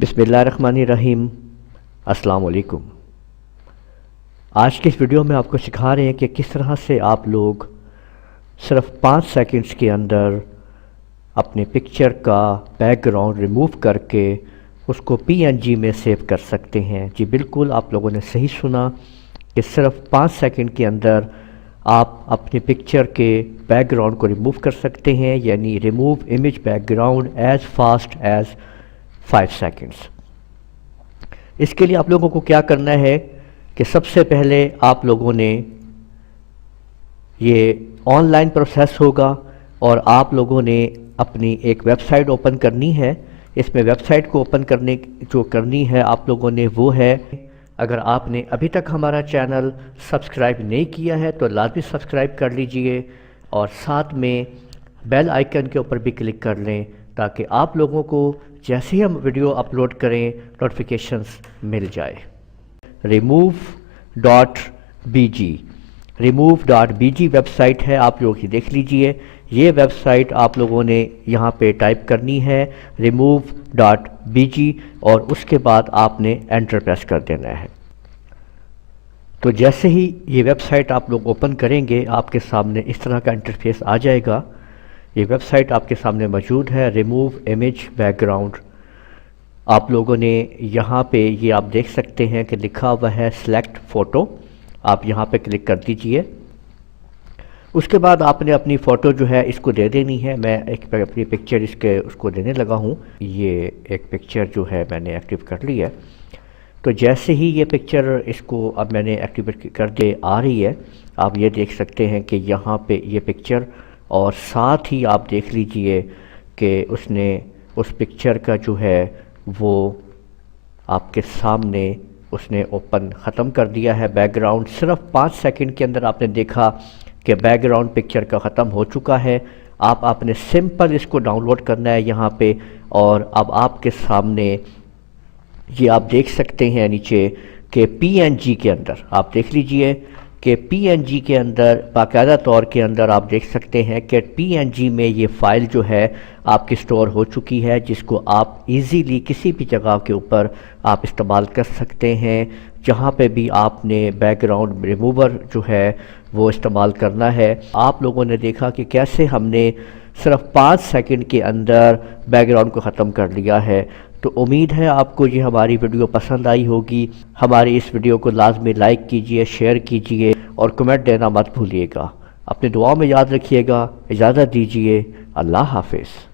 بسم اللہ الرحمن الرحیم۔ السلام علیکم۔ آج کے اس ویڈیو میں آپ کو سکھا رہے ہیں کہ کس طرح سے آپ لوگ صرف 5 سیکنڈز کے اندر اپنے پکچر کا بیک گراؤنڈ ریموو کر کے اس کو PNG میں سیو کر سکتے ہیں۔ جی بالکل آپ لوگوں نے صحیح سنا کہ صرف 5 سیکنڈ کے اندر آپ اپنے پکچر کے بیک گراؤنڈ کو ریموو کر سکتے ہیں، یعنی remove image background as fast as 5 seconds. اس کے لیے آپ لوگوں کو کیا کرنا ہے کہ سب سے پہلے آپ لوگوں نے یہ آن لائن پروسیس ہوگا اور آپ لوگوں نے اپنی ایک ویب سائٹ اوپن کرنی ہے۔ اس میں ویب سائٹ کو اوپن کرنی ہے آپ لوگوں نے وہ ہے، اگر آپ نے ابھی تک ہمارا چینل سبسکرائب نہیں کیا ہے تو لازمی سبسکرائب کر لیجئے اور ساتھ میں بیل آئیکن کے اوپر بھی کلک کر لیں تاکہ آپ لوگوں کو جیسے ہی ہم ویڈیو اپلوڈ کریں نوٹیفیکیشنز مل جائے۔ remove.bg ویب سائٹ ہے، آپ لوگ ہی دیکھ لیجئے۔ یہ ویب سائٹ آپ لوگوں نے یہاں پہ ٹائپ کرنی ہے remove.bg اور اس کے بعد آپ نے انٹر پریس کر دینا ہے۔ تو جیسے ہی یہ ویب سائٹ آپ لوگ اوپن کریں گے آپ کے سامنے اس طرح کا انٹرفیس آ جائے گا۔ یہ ویب سائٹ آپ کے سامنے موجود ہے، ریموو امیج بیک گراؤنڈ۔ آپ لوگوں نے یہاں پہ یہ آپ دیکھ سکتے ہیں کہ لکھا ہوا ہے سلیکٹ فوٹو، آپ یہاں پہ کلک کر دیجئے۔ اس کے بعد آپ نے اپنی فوٹو جو ہے اس کو دے دینی ہے۔ میں اپنی پکچر اس کو دینے لگا ہوں۔ یہ ایک پکچر جو ہے میں نے ایکٹیو کر لی ہے۔ تو جیسے ہی یہ پکچر اس کو اب میں نے ایکٹیویٹ کر کے آ رہی ہے، آپ یہ دیکھ سکتے ہیں کہ یہاں پہ یہ پکچر، اور ساتھ ہی آپ دیکھ لیجئے کہ اس نے اس پکچر کا جو ہے وہ آپ کے سامنے اس نے اوپن ختم کر دیا ہے بیک گراؤنڈ۔ صرف 5 سیکنڈ کے اندر آپ نے دیکھا کہ بیک گراؤنڈ پکچر کا ختم ہو چکا ہے۔ آپ نے سمپل اس کو ڈاؤن لوڈ کرنا ہے یہاں پہ، اور اب آپ کے سامنے یہ آپ دیکھ سکتے ہیں نیچے کہ PNG کے اندر آپ دیکھ لیجئے کہ PNG کے اندر باقاعدہ طور کے اندر آپ دیکھ سکتے ہیں کہ PNG میں یہ فائل جو ہے آپ کی سٹور ہو چکی ہے، جس کو آپ ایزیلی کسی بھی جگہ کے اوپر آپ استعمال کر سکتے ہیں جہاں پہ بھی آپ نے بیک گراؤنڈ ریموور جو ہے وہ استعمال کرنا ہے۔ آپ لوگوں نے دیکھا کہ کیسے ہم نے صرف 5 سیکنڈ کے اندر بیک گراؤنڈ کو ختم کر لیا ہے۔ تو امید ہے آپ کو یہ ہماری ویڈیو پسند آئی ہوگی۔ ہماری اس ویڈیو کو لازمی لائک کیجئے، شیئر کیجئے اور کمنٹ دینا مت بھولیے گا۔ اپنے دعاؤں میں یاد رکھیے گا۔ اجازت دیجئے، اللہ حافظ۔